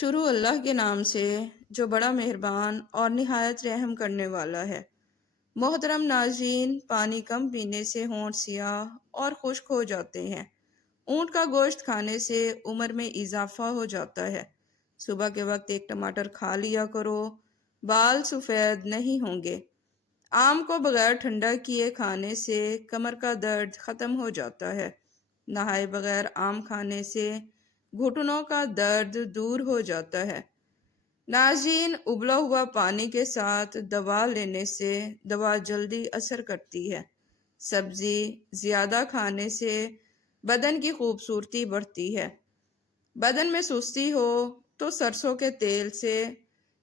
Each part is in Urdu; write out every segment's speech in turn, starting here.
شروع اللہ کے نام سے جو بڑا مہربان اور نہایت رحم کرنے والا ہے۔ محترم ناظرین، پانی کم پینے سے ہونٹ سیاہ اور خشک ہو جاتے ہیں۔ اونٹ کا گوشت کھانے سے عمر میں اضافہ ہو جاتا ہے۔ صبح کے وقت ایک ٹماٹر کھا لیا کرو، بال سفید نہیں ہوں گے۔ آم کو بغیر ٹھنڈا کیے کھانے سے کمر کا درد ختم ہو جاتا ہے۔ نہائے بغیر آم کھانے سے گھٹنوں کا درد دور ہو جاتا ہے۔ ناظرین، ابلا ہوا پانی کے ساتھ دوا لینے سے دوا جلدی اثر کرتی ہے۔ سبزی زیادہ کھانے سے بدن کی خوبصورتی بڑھتی ہے۔ بدن میں سستی ہو تو سرسوں کے تیل سے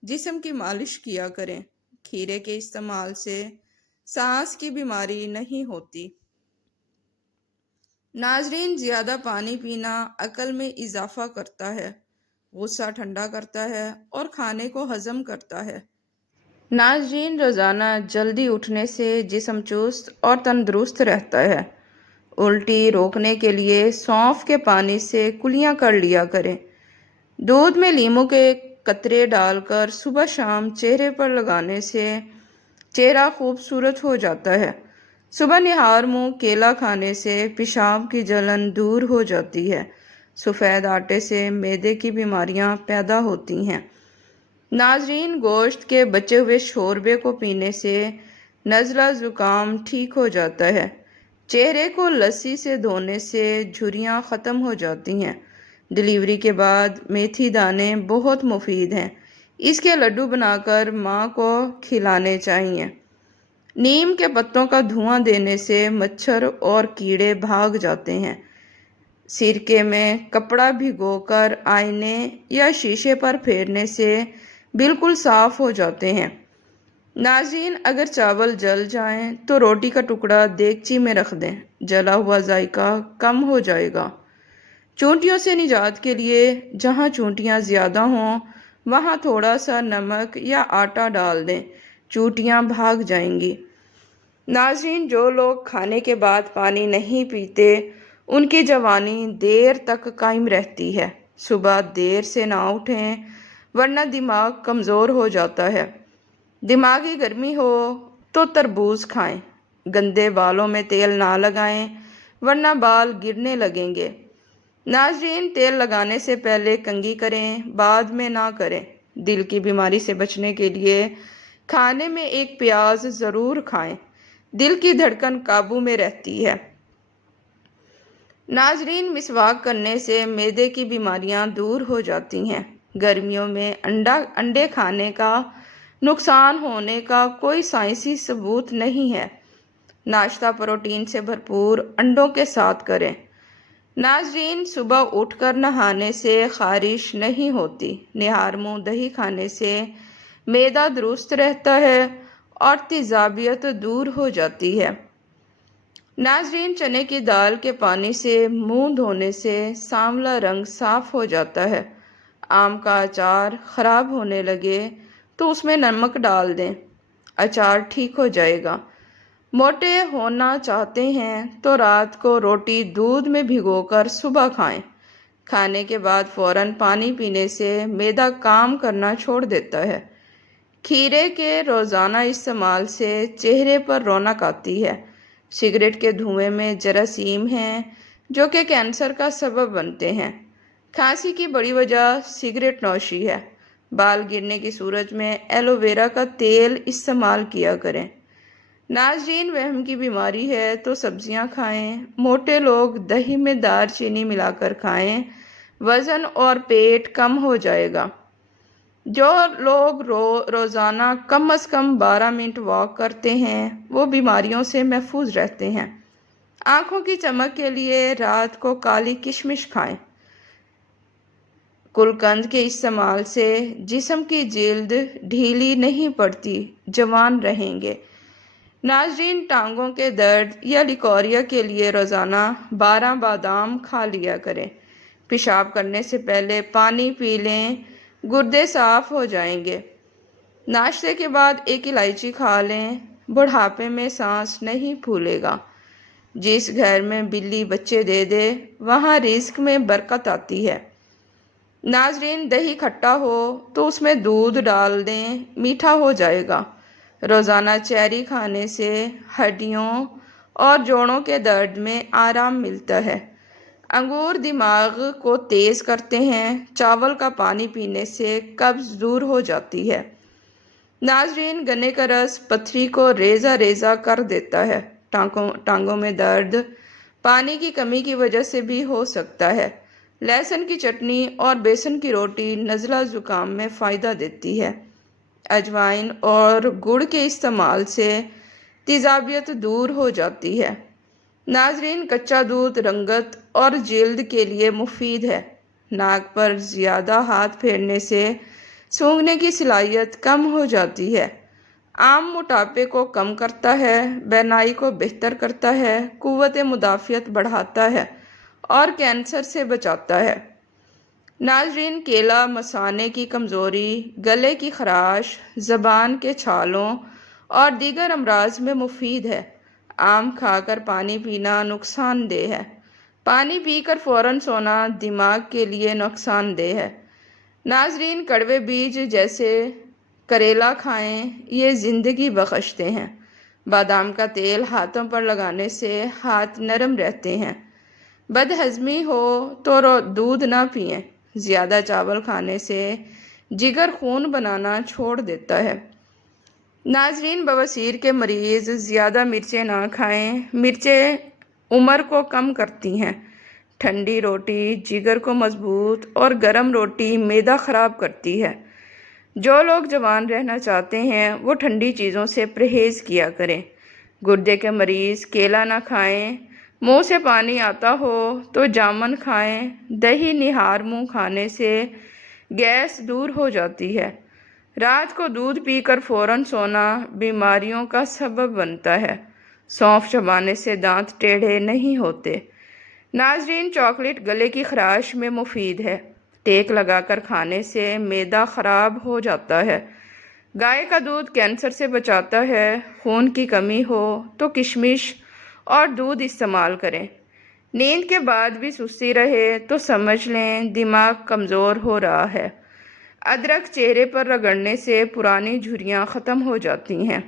جسم کی مالش کیا کریں۔ کھیرے کے استعمال سے سانس کی بیماری نہیں ہوتی۔ ناظرین، زیادہ پانی پینا عقل میں اضافہ کرتا ہے، غصہ ٹھنڈا کرتا ہے اور کھانے کو ہضم کرتا ہے۔ ناظرین، روزانہ جلدی اٹھنے سے جسم چست اور تندرست رہتا ہے۔ الٹی روکنے کے لیے سونف کے پانی سے کلیاں کر لیا کریں۔ دودھ میں لیموں کے قطرے ڈال کر صبح شام چہرے پر لگانے سے چہرہ خوبصورت ہو جاتا ہے۔ صبح نہار منہ کیلا کھانے سے پیشاب کی جلن دور ہو جاتی ہے۔ سفید آٹے سے معدے کی بیماریاں پیدا ہوتی ہیں۔ ناظرین، گوشت کے بچے ہوئے شوربے کو پینے سے نزلہ زکام ٹھیک ہو جاتا ہے۔ چہرے کو لسی سے دھونے سے جھریاں ختم ہو جاتی ہیں۔ ڈلیوری کے بعد میتھی دانے بہت مفید ہیں۔ اس کے لڈو بنا کر ماں کو کھلانے چاہیے۔ نیم کے پتوں کا دھواں دینے سے مچھر اور کیڑے بھاگ جاتے ہیں۔ سرکے میں کپڑا بھگو کر آئینے یا شیشے پر پھیرنے سے بالکل صاف ہو جاتے ہیں۔ ناظرین، اگر چاول جل جائیں تو روٹی کا ٹکڑا دیگچی میں رکھ دیں، جلا ہوا ذائقہ کم ہو جائے گا۔ چونٹیوں سے نجات کے لیے جہاں چونٹیاں زیادہ ہوں وہاں تھوڑا سا نمک یا آٹا ڈال دیں، چونٹیاں بھاگ جائیں گی۔ ناظرین، جو لوگ کھانے کے بعد پانی نہیں پیتے ان کی جوانی دیر تک قائم رہتی ہے۔ صبح دیر سے نہ اٹھیں ورنہ دماغ کمزور ہو جاتا ہے۔ دماغی گرمی ہو تو تربوز کھائیں۔ گندے بالوں میں تیل نہ لگائیں ورنہ بال گرنے لگیں گے۔ ناظرین، تیل لگانے سے پہلے کنگھی کریں، بعد میں نہ کریں۔ دل کی بیماری سے بچنے کے لیے کھانے میں ایک پیاز ضرور کھائیں۔ دل کی دھڑکن قابو میں رہتی ہے۔ ناظرین، مسواک کرنے سے معدے کی بیماریاں دور ہو جاتی ہیں۔ گرمیوں میں انڈے کھانے کا نقصان ہونے کا کوئی سائنسی ثبوت نہیں ہے۔ ناشتہ پروٹین سے بھرپور انڈوں کے ساتھ کریں۔ ناظرین، صبح اٹھ کر نہانے سے خارش نہیں ہوتی۔ نہار منہ دہی کھانے سے معدہ درست رہتا ہے اور تیزابیت دور ہو جاتی ہے۔ ناظرین، چنے کی دال کے پانی سے منہ دھونے سے سانولا رنگ صاف ہو جاتا ہے۔ آم کا اچار خراب ہونے لگے تو اس میں نمک ڈال دیں، اچار ٹھیک ہو جائے گا۔ موٹے ہونا چاہتے ہیں تو رات کو روٹی دودھ میں بھگو کر صبح کھائیں۔ کھانے کے بعد فوراً پانی پینے سے معدہ کام کرنا چھوڑ دیتا ہے۔ کھیرے کے روزانہ استعمال سے چہرے پر رونق آتی ہے۔ سگریٹ کے دھوئیں میں جراثیم ہیں جو کہ کینسر کا سبب بنتے ہیں۔ کھانسی کی بڑی وجہ سگریٹ نوشی ہے۔ بال گرنے کی صورت میں ایلو ویرا کا تیل استعمال کیا کریں۔ ناظرین، وہم کی بیماری ہے تو سبزیاں کھائیں۔ موٹے لوگ دہی میں دار چینی ملا کر کھائیں، وزن اور پیٹ کم ہو جائے گا۔ جو لوگ روزانہ کم از کم 12 منٹ واک کرتے ہیں وہ بیماریوں سے محفوظ رہتے ہیں۔ آنکھوں کی چمک کے لیے رات کو کالی کشمش کھائیں۔ کلقند کے استعمال سے جسم کی جلد ڈھیلی نہیں پڑتی، جوان رہیں گے۔ ناظرین، ٹانگوں کے درد یا لیکوریا کے لیے روزانہ 12 بادام کھا لیا کریں۔ پیشاب کرنے سے پہلے پانی پی لیں، گردے صاف ہو جائیں گے۔ ناشتے کے بعد ایک الائچی کھا لیں، بڑھاپے میں سانس نہیں پھولے گا۔ جس گھر میں بلی بچے دے دے وہاں رزق میں برکت آتی ہے۔ ناظرین، دہی کھٹا ہو تو اس میں دودھ ڈال دیں، میٹھا ہو جائے گا۔ روزانہ چیری کھانے سے ہڈیوں اور جوڑوں کے درد میں آرام ملتا ہے۔ انگور دماغ کو تیز کرتے ہیں۔ چاول کا پانی پینے سے قبض دور ہو جاتی ہے۔ ناظرین، گنے کا رس پتھری کو ریزہ ریزہ کر دیتا ہے۔ ٹانگوں میں درد پانی کی کمی کی وجہ سے بھی ہو سکتا ہے۔ لہسن کی چٹنی اور بیسن کی روٹی نزلہ زکام میں فائدہ دیتی ہے۔ اجوائن اور گڑ کے استعمال سے تیزابیت دور ہو جاتی ہے۔ ناظرین، کچا دودھ رنگت اور جلد کے لیے مفید ہے۔ ناک پر زیادہ ہاتھ پھیرنے سے سونگھنے کی صلاحیت کم ہو جاتی ہے۔ عام موٹاپے کو کم کرتا ہے، بینائی کو بہتر کرتا ہے، قوت مدافعت بڑھاتا ہے اور کینسر سے بچاتا ہے۔ ناظرین، کیلا مثانے کی کمزوری، گلے کی خراش، زبان کے چھالوں اور دیگر امراض میں مفید ہے۔ آم کھا کر پانی پینا نقصان دہ ہے۔ پانی پی کر فوراً سونا دماغ کے لیے نقصان دہ ہے۔ ناظرین، کڑوے بیج جیسے کریلا کھائیں، یہ زندگی بخشتے ہیں۔ بادام کا تیل ہاتھوں پر لگانے سے ہاتھ نرم رہتے ہیں۔ بد ہضمی ہو تو دودھ نہ پئیں۔ زیادہ چاول کھانے سے جگر خون بنانا چھوڑ دیتا ہے۔ ناظرین، بواسیر کے مریض زیادہ مرچیں نہ کھائیں۔ مرچیں عمر کو کم کرتی ہیں۔ ٹھنڈی روٹی جگر کو مضبوط اور گرم روٹی معدہ خراب کرتی ہے۔ جو لوگ جوان رہنا چاہتے ہیں وہ ٹھنڈی چیزوں سے پرہیز کیا کریں۔ گردے کے مریض کیلا نہ کھائیں۔ منہ سے پانی آتا ہو تو جامن کھائیں۔ دہی نہار منہ کھانے سے گیس دور ہو جاتی ہے۔ رات کو دودھ پی کر فوراً سونا بیماریوں کا سبب بنتا ہے۔ سونف چبانے سے دانت ٹیڑھے نہیں ہوتے۔ ناظرین، چاکلیٹ گلے کی خراش میں مفید ہے۔ ٹیک لگا کر کھانے سے معدہ خراب ہو جاتا ہے۔ گائے کا دودھ کینسر سے بچاتا ہے۔ خون کی کمی ہو تو کشمش اور دودھ استعمال کریں۔ نیند کے بعد بھی سستی رہے تو سمجھ لیں دماغ کمزور ہو رہا ہے۔ ادرک چہرے پر رگڑنے سے پرانی جھریاں ختم ہو جاتی ہیں۔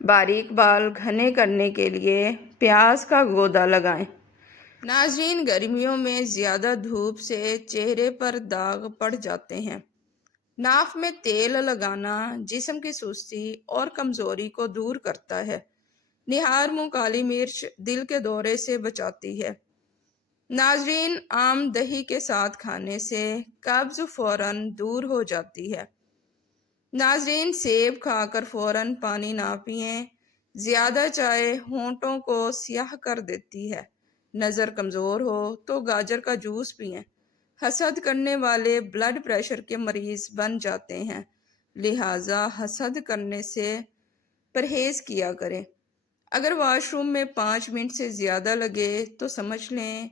باریک بال گھنے کرنے کے لیے پیاز کا گودا لگائیں۔ ناظرین، گرمیوں میں زیادہ دھوپ سے چہرے پر داغ پڑ جاتے ہیں۔ ناف میں تیل لگانا جسم کی سستی اور کمزوری کو دور کرتا ہے۔ نہار منہ کالی مرچ دل کے دورے سے بچاتی ہے۔ ناظرین، آم دہی کے ساتھ کھانے سے قبض فوراً دور ہو جاتی ہے۔ ناظرین، سیب کھا کر فوراً پانی نہ پئیں۔ زیادہ چائے ہونٹوں کو سیاہ کر دیتی ہے۔ نظر کمزور ہو تو گاجر کا جوس پئیں۔ حسد کرنے والے بلڈ پریشر کے مریض بن جاتے ہیں، لہٰذا حسد کرنے سے پرہیز کیا کریں۔ اگر واش روم میں 5 منٹ سے زیادہ لگے تو سمجھ لیں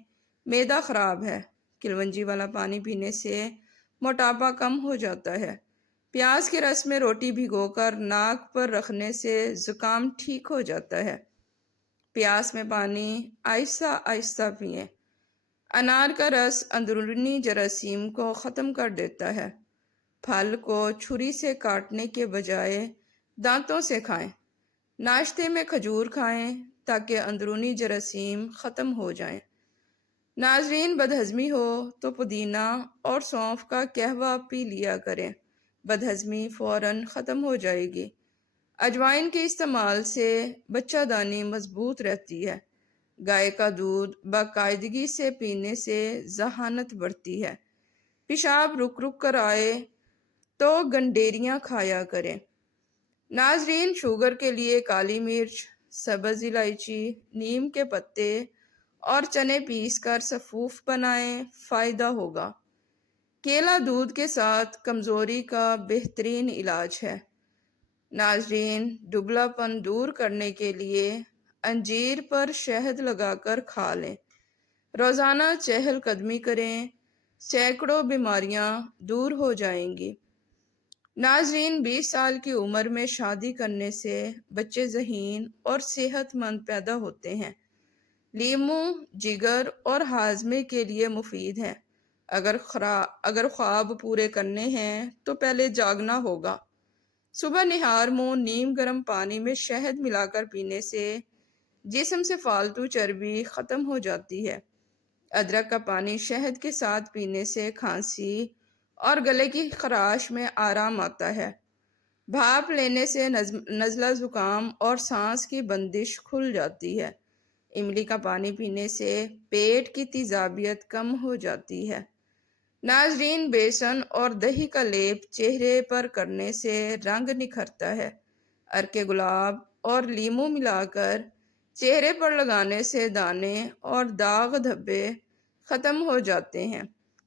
معدہ خراب ہے۔ کلونجی والا پانی پینے سے موٹاپا کم ہو جاتا ہے۔ پیاز کے رس میں روٹی بھگو کر ناک پر رکھنے سے زکام ٹھیک ہو جاتا ہے۔ پیاس میں پانی آہستہ آہستہ پئیں۔ انار کا رس اندرونی جراثیم کو ختم کر دیتا ہے۔ پھل کو چھری سے کاٹنے کے بجائے دانتوں سے کھائیں۔ ناشتے میں کھجور کھائیں تاکہ اندرونی جراثیم ختم ہو جائیں۔ ناظرین، بدہضمی ہو تو پودینہ اور سونف کا قہوہ پی لیا کریں، بدہضمی فوراً ختم ہو جائے گی۔ اجوائن کے استعمال سے بچہ دانی مضبوط رہتی ہے۔ گائے کا دودھ باقاعدگی سے پینے سے ذہانت بڑھتی ہے۔ پیشاب رک رک کر آئے تو گنڈیریاں کھایا کریں۔ ناظرین، شوگر کے لیے کالی مرچ، سبز الائچی، نیم کے پتے اور چنے پیس کر سفوف بنائیں، فائدہ ہوگا۔ کیلا دودھ کے ساتھ کمزوری کا بہترین علاج ہے۔ ناظرین، دبلا پن دور کرنے کے لیے انجیر پر شہد لگا کر کھا لیں۔ روزانہ چہل قدمی کریں، سینکڑوں بیماریاں دور ہو جائیں گی۔ ناظرین، 20 سال کی عمر میں شادی کرنے سے بچے ذہین اور صحت مند پیدا ہوتے ہیں۔ لیموں جگر اور ہاضمے کے لیے مفید ہے۔ اگر خواب پورے کرنے ہیں تو پہلے جاگنا ہوگا۔ صبح نہار منہ نیم گرم پانی میں شہد ملا کر پینے سے جسم سے فالتو چربی ختم ہو جاتی ہے۔ ادرک کا پانی شہد کے ساتھ پینے سے کھانسی اور گلے کی خراش میں آرام آتا ہے۔ بھاپ لینے سے نزلہ زکام اور سانس کی بندش کھل جاتی ہے۔ املی کا پانی پینے سے پیٹ کی تیزابیت کم ہو جاتی ہے۔ ناظرین، بیسن اور دہی کا لیپ چہرے پر کرنے سے رنگ نکھرتا ہے۔ عرق گلاب اور لیموں ملا کر چہرے پر لگانے سے دانے اور داغ دھبے ختم ہو جاتے ہیں۔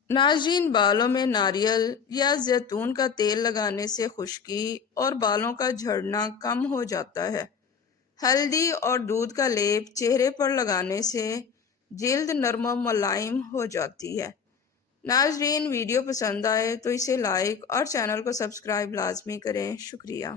ناظرین، بالوں میں ناریل یا زیتون کا تیل لگانے سے خشکی اور بالوں کا جھڑنا کم ہو جاتا ہے۔ ہلدی اور دودھ کا لیپ چہرے پر لگانے سے جلد نرم و ملائم ہو جاتی ہے۔ ناظرین، ویڈیو پسند آئے تو اسے لائک اور چینل کو سبسکرائب لازمی کریں۔ شکریہ۔